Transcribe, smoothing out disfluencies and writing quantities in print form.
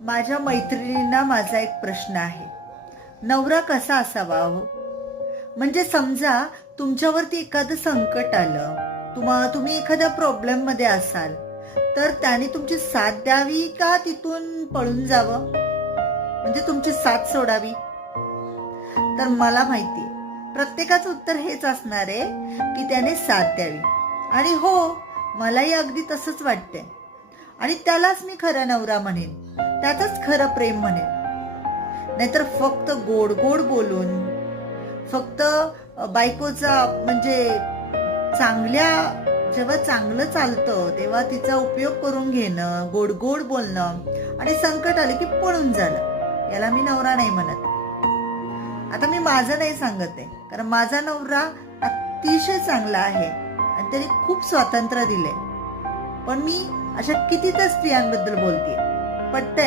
माझ्या मैत्रिणींना माझा एक प्रश्न आहे. नवरा कसा असावा हो? म्हणजे समजा तुमच्यावरती एखादं संकट आलं, तुम्ही एखाद्या प्रॉब्लेम मध्ये असाल, तर त्याने तुमची साथ द्यावी का तिथून पळून जावं, म्हणजे तुमची साथ सोडावी? तर मला माहितीये प्रत्येकाचं उत्तर हेच असणार आहे की त्याने साथ द्यावी. आणि हो, मलाही अगदी तसंच वाटतंय. आणि त्यालाच मी खरा नवरा म्हणेन, त्यातच खरं प्रेम म्हणेन. नाहीतर फक्त गोड गोड बोलून, फक्त बायकोचा म्हणजे जेव्हा चांगलं चालतं तेव्हा तिचा उपयोग करून घेणं, गोड गोड बोलणं आणि संकट आले की पळून जाणं, याला मी नवरा नाही म्हणत. आता मी माझं नाही सांगत आहे, कारण माझा नवरा अतिशय चांगला आहे आणि त्याने खूप स्वातंत्र्य दिलंय. पण मी अशा कितीतरी स्त्रियांबद्दल बोलते. पटतंय